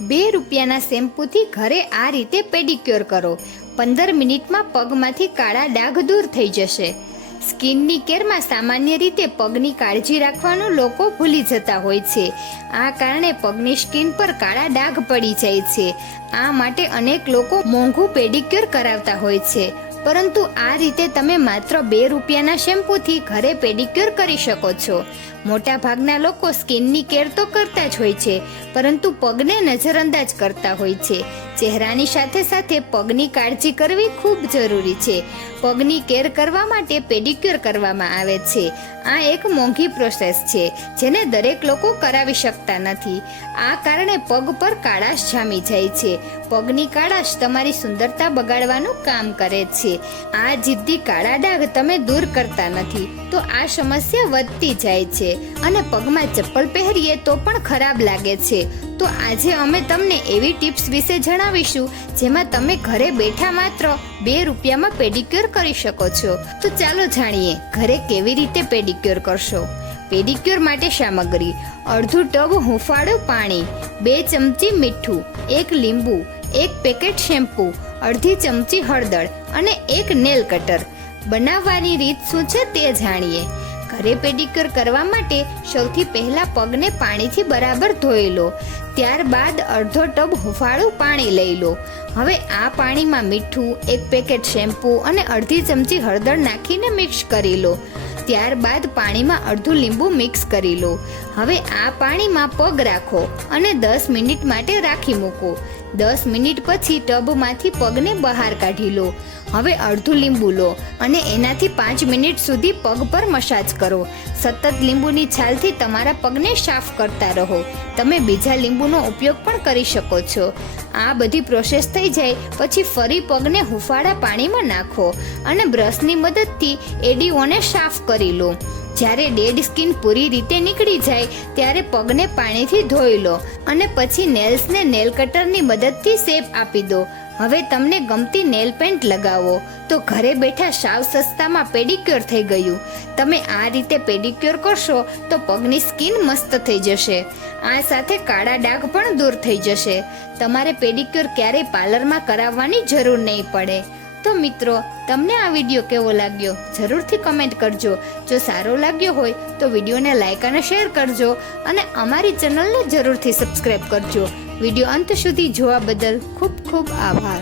₹2 શેમ્પૂથી ઘરે આ રીતે પેડિક્યોર કરો. 15 મિનિટમાં પગમાંથી કાળા ડાઘ દૂર થઈ જશે. સ્કિનની કેરમાં સામાન્ય રીતે પગની કાળજી રાખવાનું લોકો ભૂલી જતા હોય છે. આ કારણે પગની સ્કિન પર કાળા ડાઘ પડી જાય છે. આ માટે અનેક લોકો મોંઘું પેડિક્યોર કરાવતા હોય છે. પરંતુ આ રીતે તમે માત્ર ₹2 શેમ્પૂથી ઘરે પેડિક્યોર કરી શકો છો. મોટા ભાગના લોકો સ્કિનની કેર તો કરતા જ હોય છે, પરંતુ પગને નજરઅંદાજ કરતા હોય છે. ચહેરાની સાથે સાથે પગની કાળજી કરવી ખૂબ જરૂરી છે. પગની કેર કરવા માટે પેડિક્યોર કરવામાં આવે છે. આ એક મોંઘી પ્રોસેસ છે, જેને દરેક લોકો કરાવી શકતા નથી. આ કારણે પગ પર કાળાશ જામી જાય છે. પગની કાળાશ તમારી સુંદરતા બગાડવાનું કામ કરે છે. આ જિદ્દી કાળા ડાઘ તમે દૂર કરતા નથી તો આ સમસ્યા વધતી જાય છે અને પગમાં ચપ્પલ પહેરીએ તો પણ ખરાબ લાગે છે. તો આજે અમે તમને એવી ટિપ્સ વિશે જણાવીશું જેમાં તમે ઘરે બેઠા માત્ર ₹2 પેડિક્યોર કરી શકો છો. તો ચાલો જાણીએ ઘરે કેવી રીતે પેડિક્યોર કરશો. પેડિક્યોર માટે સામગ્રી: અડધું ટબ હૂંફાળું પાણી, 2 ચમચી મીઠું, 1 લીંબુ, 1 પેકેટ શેમ્પૂ, અડધી ચમચી હળદર અને 1 નેલ કટર. બનાવવાની રીત શું છે તે જાણીએ. ઘરે પેડિક્યોર કરવા માટે સૌથી પહેલા પગને પાણીથી બરાબર ધોઈ લો. ત્યારબાદ અડધો ટબ હૂંફાળું પાણી લઈ લો. હવે આ પાણીમાં મીઠું, 1 પેકેટ શેમ્પૂ અને અડધી ચમચી હળદર નાખીને મિક્સ કરી લો. ત્યારબાદ પાણીમાં અડધું લીંબુ મિક્સ કરી લો. હવે આ પાણીમાં પગ રાખો અને 10 મિનિટ માટે રાખી મૂકો. 10 મિનિટ પછી ટબમાંથી પગને બહાર કાઢી લો. હવે અડધું લીંબુ લો અને એનાથી 5 મિનિટ સુધી પગ પર મસાજ કરો. સતત લીંબુની છાલથી તમારા પગને સાફ કરતા રહો. તમે બીજા લીંબુનો ઉપયોગ પણ કરી શકો છો. આ બધી પ્રોસેસ થઈ જાય પછી ફરી પગને હૂંફાળા પાણીમાં નાખો અને બ્રશની મદદથી એડીઓને સાફ કરી લો. જ્યારે ડેડ સ્કિન પૂરી રીતે નીકળી જાય ત્યારે પગને પાણીથી ધોઈ લો અને પછી નેલ્સને નેલ કટરની મદદથી શેપ આપી દો. હવે તમને ગમતી નેલ પેન્ટ લગાવો. તો ઘરે બેઠા સાવ સસ્તામાં પેડિક્યોર થઈ ગયું. તમે આ રીતે પેડિક્યોર કરશો તો પગની સ્કિન મસ્ત થઈ જશે. આ સાથે કાળા ડાઘ પણ દૂર થઈ જશે. તમારે પેડિક્યોર ક્યારેય પાર્લરમાં કરાવવાની જરૂર નહીં પડે. તો મિત્રો, તમને આ વિડીયો કેવો લાગ્યો જરૂરથી કમેન્ટ કરજો. જો સારો લાગ્યો હોય તો વિડીયોને લાઈક અને શેર કરજો અને અમારી ચેનલને જરૂરથી સબસ્ક્રાઈબ કરજો. વિડીયો અંત સુધી જોવા બદલ ખૂબ ખૂબ આભાર.